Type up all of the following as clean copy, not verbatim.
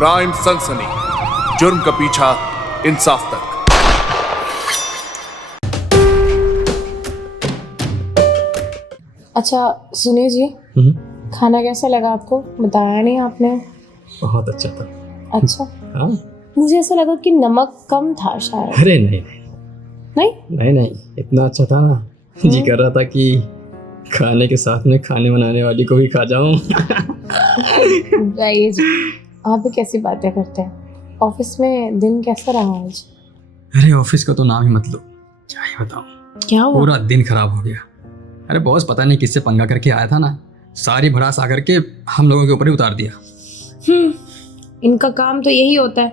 Crime सनसनी, जुर्म का पीछा इंसाफ तक। अच्छा सुनिए जी, खाना कैसा लगा आपको? बताया नहीं आपने। बहुत अच्छा था। अच्छा, हाँ? मुझे ऐसा लगा कि नमक कम था शायद। अरे नहीं नहीं? नहीं नहीं, इतना अच्छा था ना, जी कर रहा था कि खाने के साथ में खाने बनाने वाली को भी खा जाऊं। जाइए जी, आप भी कैसी बातें करते हैं। ऑफिस में दिन कैसा रहा आज? अरे ऑफिस का तो नाम ही मत लो, क्या ही बताऊं, क्या हुआ? पूरा दिन खराब हो गया। अरे बॉस पता नहीं किससे पंगा करके आया था ना, सारी भड़ास आकर के हम लोगों के ऊपर ही उतार दिया। इनका काम तो यही होता है,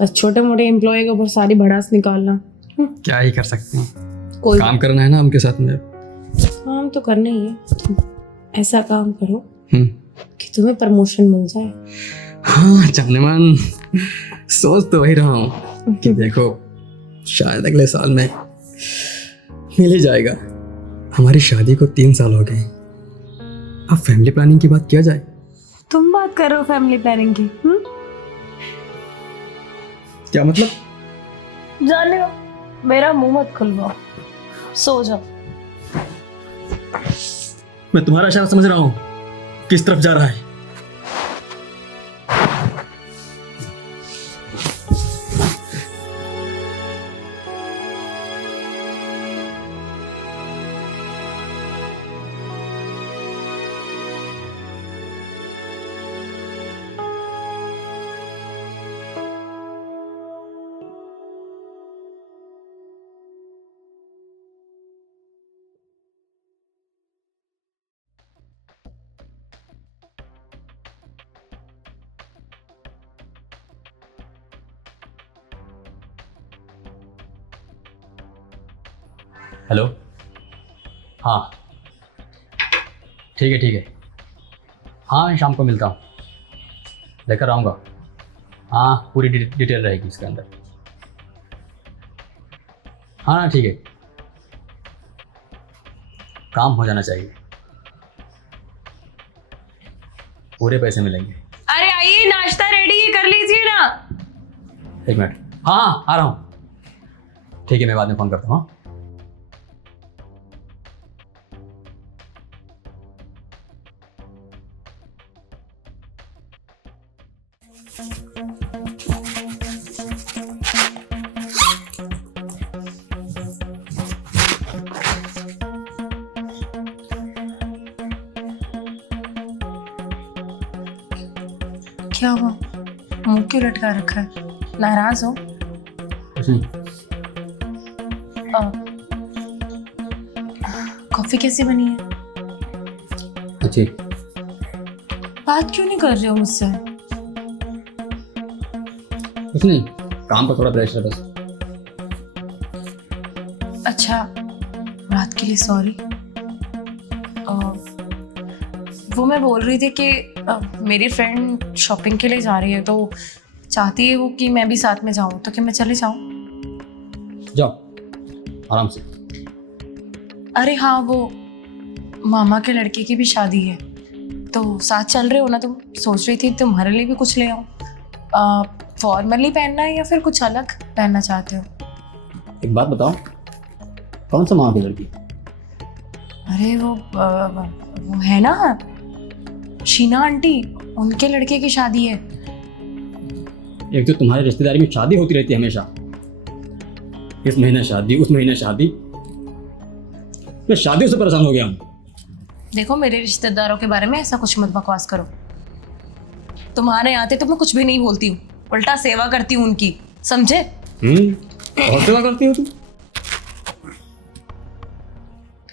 बस छोटे मोटे एम्प्लॉय के ऊपर सारी भड़ास निकालना। क्या ही कर सकते हैं, कोई काम करना है ना उनके साथ में। काम तो करना ही है। तुम ऐसा काम करो हम्म, कि तुम्हें प्रमोशन मिल जाए। हाँ जाने मन, सोच तो वही रहा हूँ कि देखो शायद अगले साल में मिल ही जाएगा। हमारी शादी को 3 साल हो गए, अब फैमिली प्लानिंग की बात किया जाए। तुम बात करो फैमिली प्लानिंग की। क्या मतलब? जाने दो, मेरा मुंह मत खुलवाओ, सो जाओ। मैं तुम्हारा इशारा समझ रहा हूँ, किस तरफ जा रहा है। हेलो, हाँ ठीक है, हाँ मैं शाम को मिलता हूँ, लेकर आऊँगा। हाँ पूरी डिटेल रहेगी इसके अंदर। हाँ ठीक है, काम हो जाना चाहिए, पूरे पैसे मिलेंगे। अरे आइए, नाश्ता रेडी है, कर लीजिए ना। 1 मिनट, हाँ आ रहा हूँ। ठीक है, मैं बाद में फ़ोन करता हूँ। हाँ? क्या हुआ, मुंह क्यों लटका रखा है? नाराज हो? कुछ नहीं। कॉफी कैसी बनी है? अच्छी। बात क्यों नहीं कर रहे हो मुझसे? कुछ नहीं, काम का थोड़ा प्रेशर है बस। अच्छा, बात के लिए सॉरी। वो मैं बोल रही थी कि मेरी फ्रेंड शॉपिंग के लिए जा रही है, तो चाहती है वो कि मैं भी साथ में जाऊं, तो क्या मैं चले जाऊं? जाओ आराम से। अरे हाँ, वो मामा के लड़के की भी शादी है, तो साथ चल रहे हो ना तुम? सोच रही थी तुम्हारे लिए भी कुछ ले आऊं। फॉर्मली पहनना है या फिर कुछ अलग पहनना चाहते हो? एक बात बताओ, कौन सा मामा की लड़की? अरे वो है ना, शीना आंटी, उनके लड़के की शादी है। एक तो तुम्हारी रिश्तेदारी में शादी होती रहती है हमेशा, इस महीने शादी उस महीने शादी, मैं शादियों से परेशान हो गया हूँ। देखो, मेरे रिश्तेदारों के बारे में ऐसा कुछ मत बकवास करो। तुम्हारे आते तो मैं कुछ भी नहीं बोलती हूँ, उल्टा सेवा करती हूँ उनकी, समझे? बहुत सेवा करती हो तुम।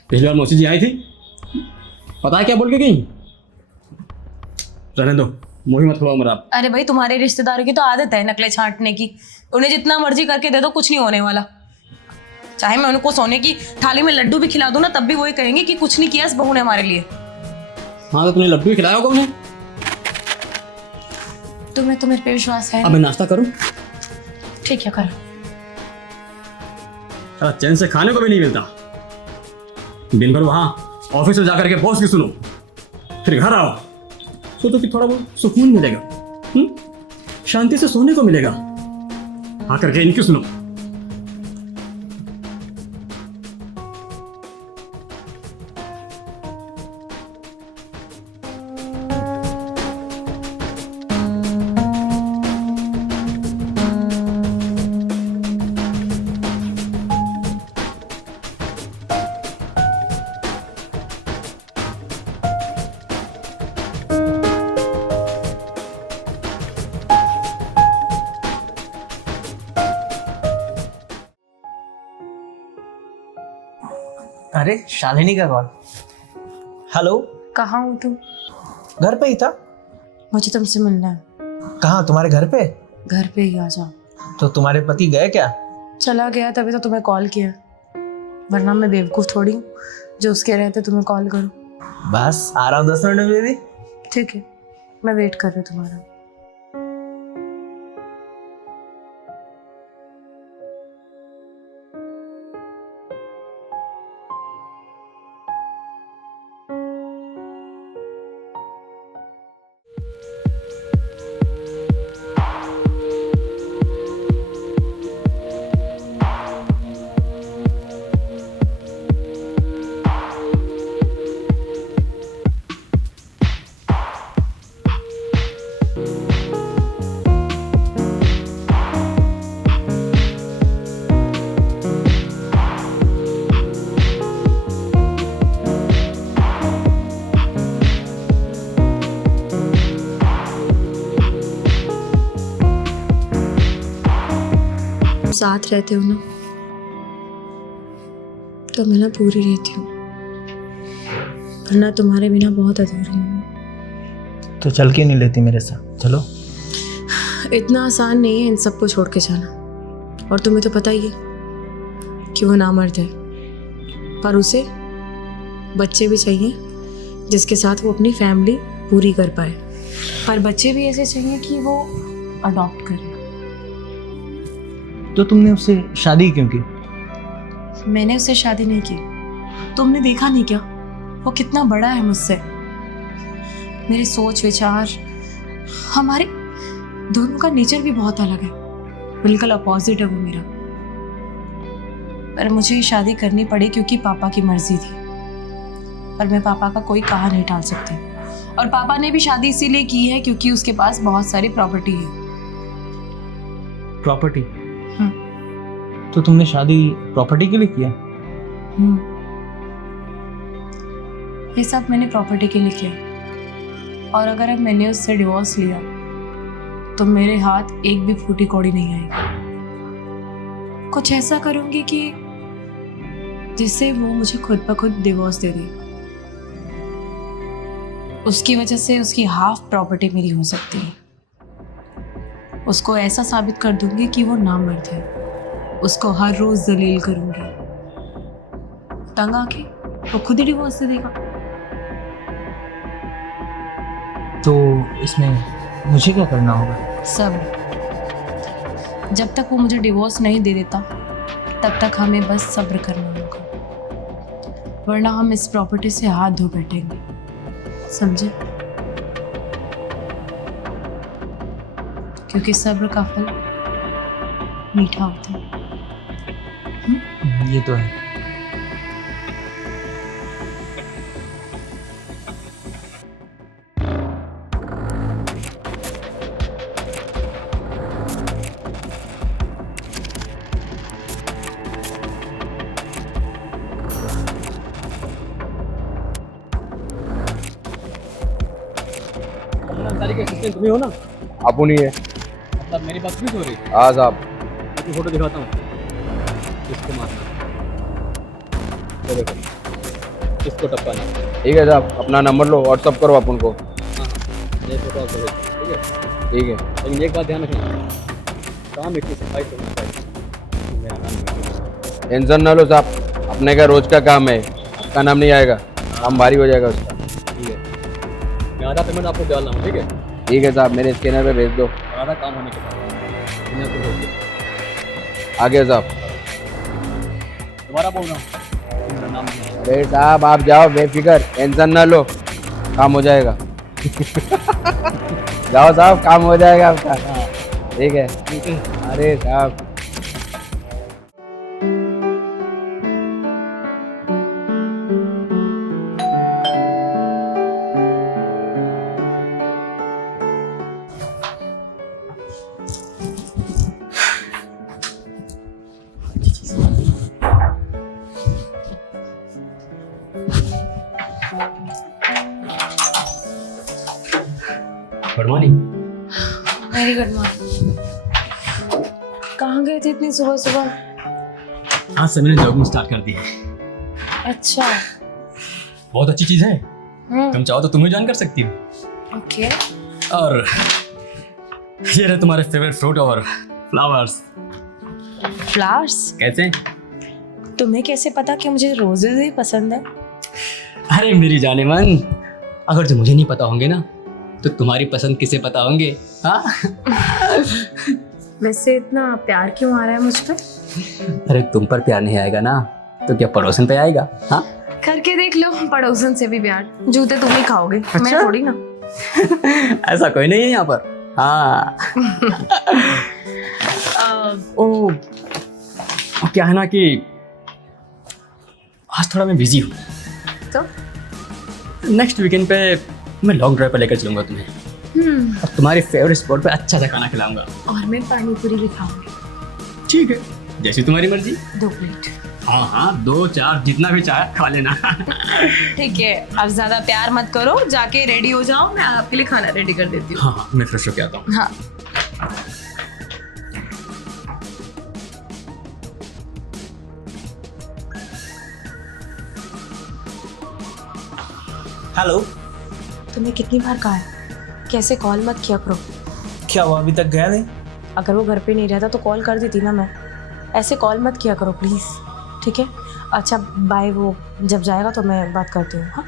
पिछली बार मौसी जी आई थी, पता है क्या बोल के गई? रहने दो, मोही मत खुलाओ मेरा। अरे भाई, तुम्हारे रिश्तेदारों की तो आदत है नकले छांटने की। उन्हें जितना मर्जी करके दे दो, कुछ नहीं होने वाला। चाहे मैं उनको सोने की थाली में लड्डू भी खिला दूं ना, तब भी वही कहेंगे कि कुछ नहीं किया इस बहू ने हमारे लिए। हाँ तो तूने लड्डू ही खिलाया होगा उन्हें। तुम्हें तो मेरे पे विश्वास है। अब मैं नाश्ता करूं? ठीक है, कर। साला चैन से खाने को भी नहीं मिलता, दिन भर वहां ऑफिस में जाकर के बॉस की सुनो, फिर घर आओ, सोचो कि थोड़ा बहुत सुकून मिलेगा। शांति से सोने को मिलेगा। आकर के इनकी सुनो। अरे शालिनी का कॉल। हेलो, कहाँ हो तुम? घर पे ही था। मुझे तुमसे मिलना है। कहाँ, तुम्हारे घर पे? घर पे ही आ जाओ। तो तुम्हारे पति गए क्या? चला गया, तभी तो तुम्हें कॉल किया, वरना मैं बेवकूफ़ थोड़ी हूँ जो उसके रहते तुम्हें कॉल करूँ। बस आ रहा हूँ 10 मिनट में बेबी। ठीक है, मैं वेट कर रही हूँ तुम्हारा। साथ रहते हो ना, तो मैं ना पूरी रहती हूँ, वरना तुम्हारे बिना बहुत अधूरी हूँ। तो चल क्यों नहीं लेती मेरे साथ? चलो। इतना आसान नहीं है इन सबको छोड़ के जाना, और तुम्हें तो पता ही है कि वो नामर्द है, पर उसे बच्चे भी चाहिए जिसके साथ वो अपनी फैमिली पूरी कर पाए। पर बच्चे भी ऐसे चाहिए कि वो अडॉप्ट करे। तो तुमने उससे शादी क्यों की? मैंने उससे शादी नहीं की। तुमने देखा नहीं क्या वो कितना बड़ा है मुझसे? मेरे सोच विचार, हमारे दोनों का नेचर भी बहुत अलग है, बिल्कुल अपोजिट है वो मेरा। पर मुझे ये शादी करनी पड़ी क्योंकि पापा की मर्जी थी, पर मैं पापा का कोई कहा नहीं टाल सकती। और पापा ने भी शादी इसीलिए की है क्योंकि उसके पास बहुत सारी प्रॉपर्टी है। प्रॉपर्टी? तो तुमने शादी प्रॉपर्टी के लिए किया? ये सब मैंने प्रॉपर्टी के लिए किया, और अगर अब मैंने उससे डिवोर्स लिया तो मेरे हाथ एक भी फूटी कौड़ी नहीं आएगी। कुछ ऐसा करूंगी कि जिससे वो मुझे खुद ब खुद डिवोर्स दे दे। उसकी वजह से उसकी हाफ प्रॉपर्टी मेरी हो सकती है। उसको ऐसा साबित कर दूंगी कि वो नामर्द है, उसको हर रोज जलील करूंगी। तंग आके वो खुद ही डिवोर्स दे देगा। तो इसमें मुझे क्या करना होगा? सब्र। जब तक वो मुझे डिवोर्स नहीं दे देता तब तक हमें बस सब्र करना होगा, वरना हम इस प्रॉपर्टी से हाथ धो बैठेंगे, समझे? क्योंकि सब्र का फल मीठा होता है। ये तो है। तुम्ही हो ना? आपण ही है। मतलब मेरी बात भी हो रही? आज आप मैं फोटो दिखाता हूँ। इसको मारना, ये देखो, इसको टपकाना। ठीक है साहब, अपना नंबर लो, व्हाट्सअप करो अपन को। हाँ, ये फोटो आप भेजो, ठीक है? ठीक है। लेकिन एक बात ध्यान रखना, काम इतनी सफाई से होना चाहिए। मेरा काम है। टेंशन ना लो साहब, अपने का रोज का काम है, आपका नाम नहीं आएगा, काम भारी हो जाएगा उसका। ठीक है, मैं आधा पेमेंट आपको डाल रहा हूँ, ठीक है? ठीक है साहब, मेरे स्कैनर पे भेज दो। आधा काम होने के बाद मैं आपको भेज दूँ। आगे साहब। दोबारा बोल रहा हूँ, मेरा नाम नहीं है। अरे साहब आप जाओ बेफिक्र, टेंशन ना लो, काम हो जाएगा। जाओ साहब, काम हो जाएगा आपका। हाँ, ठीक है। अरे साहब, good morning. Very good morning. कहाँ गए थे इतनी सुबह सुबह? आज से मैंने जॉगिंग स्टार्ट कर दी है। अच्छा। बहुत अच्छी चीज़ है, तुम चाहो तो तुम्हें ज्वाइन कर सकती हो। ओके। और ये रहे तुम्हारे फेवरेट फ्रूट और फ्लावर्स। फ्लावर्स? कैसे? तुम्हें कैसे पता कि मुझे रोजेज ही पसंद है? अरे मेरी जाने मन, अगर जो मुझे नहीं पता होंगे ना तो तुम्हारी पसंद किसे पता होंगे? हाँ। वैसे इतना प्यार क्यों आ रहा है मुझ पे? अरे तुम पर प्यार नहीं आएगा ना तो क्या पड़ोसन पे आएगा? हाँ। करके देख लो, पड़ोसन से भी प्यार। जूते तुम ही खाओगे, मैं थोड़ी ना। ऐसा कोई नहीं है यहाँ पर। हाँ। ओ, क्या है ना कि आज थोड़ा मैं बिजी हूँ, तो नेक्स्ट वीकेंड पे मैं लॉन्ग ड्राइव पर लेकर चलूंगा तुम्हें और तुम्हारे फेवरेट स्पॉट पे अच्छा सा खाना खिलाऊंगा। और मैं पानी पूरी भी खाऊंगी। ठीक है, जैसी तुम्हारी मर्जी। 2 प्लेट। हाँ हाँ, 2 4 जितना भी चाहे खा लेना। ठीक है, अब ज्यादा प्यार मत करो, जाके रेडी हो जाओ, मैं आपके लिए खाना रेडी कर देती हूँ। हाँ हाँ, मैं फ्रेश होके आता हूँ। हाँ। हेलो। तुम्हें कितनी बार कहा है कैसे कॉल मत किया करो? क्या हुआ, अभी तक गया नहीं? अगर वो घर पे नहीं रहता तो कॉल कर देती ना मैं। ऐसे कॉल मत किया करो प्लीज़, ठीक है? अच्छा बाय, वो जब जाएगा तो मैं बात करती हूँ। हाँ।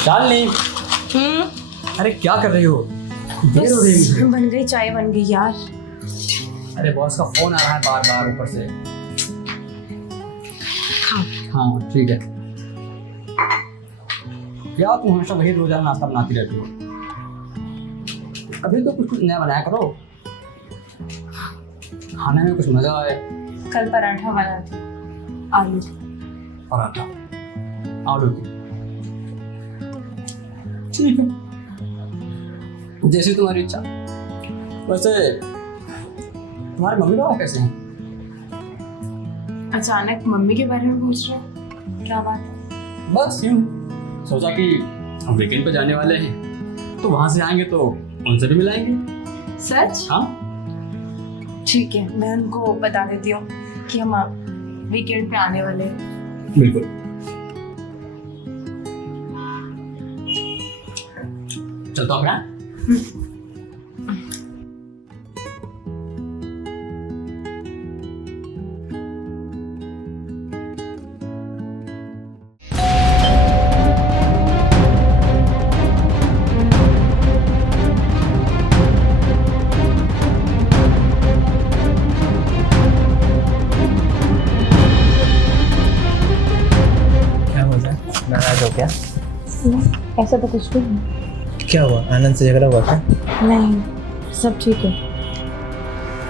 शालिनी, अरे क्या कर रही हो? देर हो रही है मुझे। बन गई, चाय बन गई यार। अरे बॉस का फोन आ रहा है बार बार ऊपर से। हाँ ठीक है। क्या तुम हमेशा वही रोजाना नाश्ता बनाती रहती हो? कभी तो कुछ कुछ नया बनाया करो, खाने में कुछ मजा आए। कल पराठा बना था, आलू पराठा आलू की, ठीक है जैसी तुम्हारी इच्छा। वैसे तुम्हारे मम्मी पापा कैसे हैं? अचानक मम्मी के बारे में पूछ रहे हो, क्या बात है? बस यूं सोचा कि हम वीकेंड पे जाने वाले हैं तो वहां से आएंगे तो उनसे भी मिलाएंगे। सच? हाँ ठीक है, मैं उनको बता देती हूँ कि हम वीकेंड पे आने वाले हैं। बिल्कुल। चलता हूँ मैं। क्या मजा? नाराज हो क्या? ऐसा तो कुछ भी नहीं। क्या हुआ, आनंद से झगड़ा हुआ क्या? नहीं, सब ठीक है।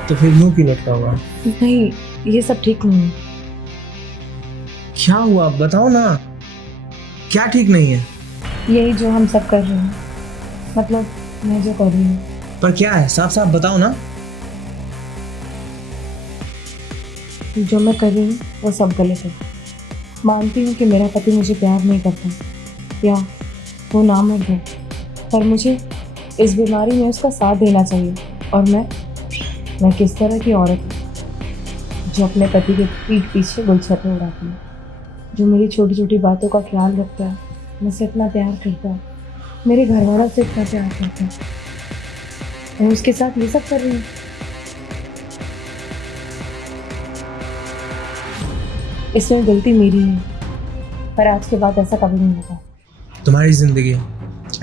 तो फिर मुंह क्यों लटका हुआ? नहीं, ये सब ठीक नहीं है। क्या हुआ बताओ ना, क्या ठीक नहीं है? यही जो हम सब कर रहे हैं, मतलब मैं जो कर रही हूँ। पर क्या है, साफ साफ बताओ ना। जो मैं कर रही हूँ वो सब गलत है। मानती हूँ कि मेरा पति मुझे प्यार नहीं करता या वो नामर्द है, पर मुझे इस बीमारी में उसका साथ देना चाहिए। और मैं किस तरह की औरत हूँ जो अपने पति के पीठ पीछे गुलछर्रे उड़ाती है, जो मेरी छोटी छोटी बातों का ख्याल रखता है, मुझसे इतना प्यार करता है, मेरे घर वालों से इतना प्यार करता है, मैं उसके साथ ये सब कर रही हूँ। इसमें गलती मेरी है, पर आज के बाद ऐसा कभी नहीं होगा। तुम्हारी जिंदगी है,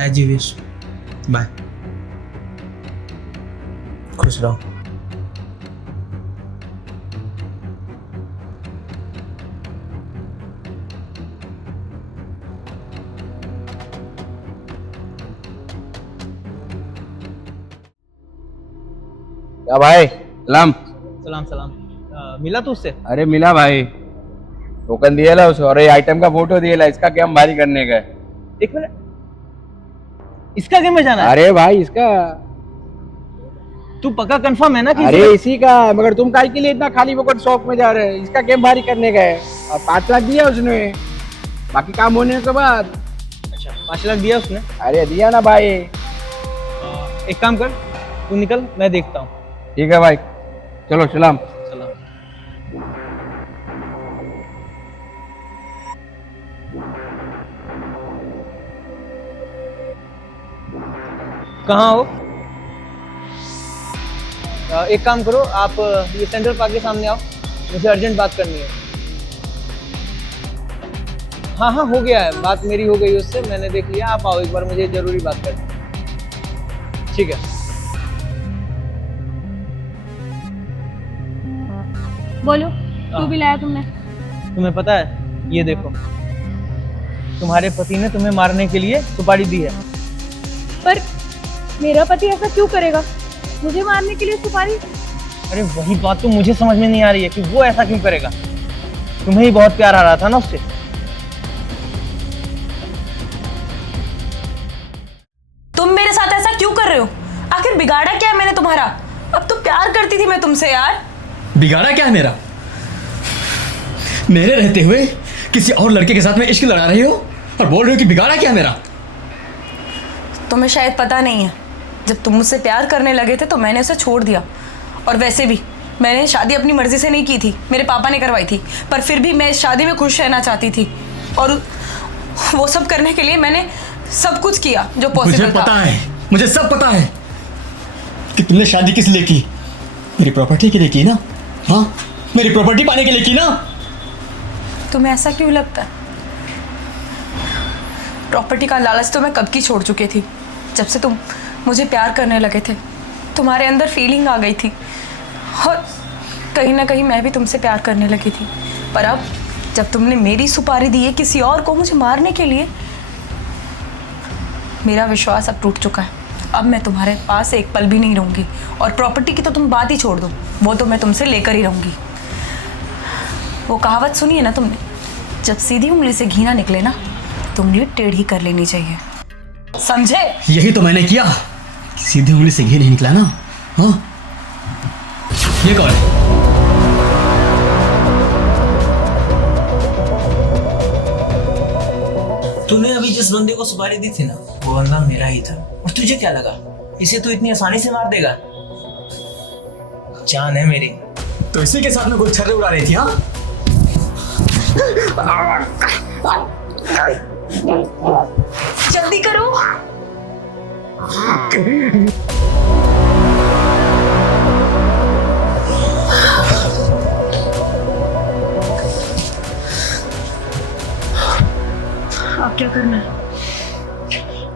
एज यू विश। बाय। खुश रहो। क्या भाई, सलाम। सलाम सलाम। मिला तो उससे? अरे मिला भाई, टोकन दिया ला उसे और ये आइटम का फोटो दिया ला, इसका क्या भारी करने का है। एक मिनट, इसका गेम में जाना है? अरे भाई इसका, तू पक्का कंफर्म है ना कि अरे इसी का, मगर तुम काहे के लिए इतना खाली फोकट शौक में जा रहे हैं। इसका गेम भारी करने का है और 5 लाख दिया उसने, बाकी काम होने के बाद। अच्छा, 5 लाख दिया उसने? अरे दिया ना भाई। एक काम कर, तू निकल, मैं देखता हूँ। ठीक है भाई, चलो सलाम। सलाम। कहाँ हो? एक काम करो, आप ये सेंट्रल पार्क के सामने आओ, मुझे अर्जेंट बात करनी है। हाँ हाँ, हो गया है, बात मेरी हो गई उससे, मैंने देख लिया। आप आओ एक बार, मुझे जरूरी बात करनी है। ठीक है। बोलो, क्यों बुलाया तुमने? तुम्हें पता है, ये देखो, तुम्हारे पति ने तुम्हें मारने के लिए सुपारी दी है। पर मेरा पति ऐसा क्यों करेगा? मुझे मारने के लिए सुपारी? अरे वही बात तो मुझे समझ में नहीं आ रही है कि वो ऐसा क्यों करेगा। तुम्हें ही बहुत प्यार आ रहा था ना उससे। तुम मेरे साथ ऐसा क्यों कर रहे हो? आखिर बिगाड़ा क्या है मैंने तुम्हारा? अब तो प्यार करती थी मैं तुमसे यार। बिगाड़ा क्या है मेरा? मेरे रहते हुए किसी और लड़के के साथ में इश्क लड़ा रही हो और बोल रही हो कि बिगाड़ा क्या है मेरा? तुम्हें शायद पता नहीं है, जब तुम मुझसे प्यार करने लगे थे तो मैंने उसे छोड़ दिया। और वैसे भी मैंने शादी अपनी मर्जी से नहीं की थी, मेरे पापा ने करवाई थी। पर फिर भी मैं इस शादी में खुश रहना चाहती थी, और वो सब करने के लिए मैंने सब कुछ किया जो पॉसिबल था। मुझे पता है, मुझे सब पता है कि तुमने शादी किस लिए की। मेरी प्रॉपर्टी के लिए की ना? हाँ, मेरी प्रॉपर्टी पाने के लिए की ना? तुम्हें ऐसा क्यों लगता है? प्रॉपर्टी का लालच तो मैं कब की छोड़ चुकी थी। जब से तुम मुझे प्यार करने लगे थे, तुम्हारे अंदर फीलिंग आ गई थी, और कहीं ना कहीं मैं भी तुमसे प्यार करने लगी थी। पर अब जब तुमने मेरी सुपारी दी है किसी और को मुझे मारने के लिए, मेरा विश्वास अब टूट चुका है। अब मैं तुम्हारे पास एक पल भी नहीं रहूंगी, और प्रॉपर्टी की तो तुम बात ही छोड़ दो, वो तो मैं तुमसे लेकर ही रहूंगी। वो कहावत सुनी है ना तुमने, जब सीधी उंगली से घी ना निकले ना, तो उंगली टेढ़ी कर लेनी चाहिए, समझे? यही तो मैंने किया, सीधी उंगली से घी नहीं निकला ना। हाँ, ये कौन है? तूने अभी जिस बंदे को सुपारी दी थी ना, वो बंदा मेरा ही था। और तुझे क्या लगा इसे तू इतनी आसानी से मार देगा? जान है मेरी। तो इसी के साथ में कोई छर्रे उड़ा रही थी? हाँ, जल्दी करो। अब क्या करना है?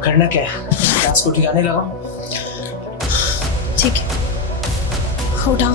करना क्या है, गैस को ठिकाने लगाओ। ठीक है, उठाओ।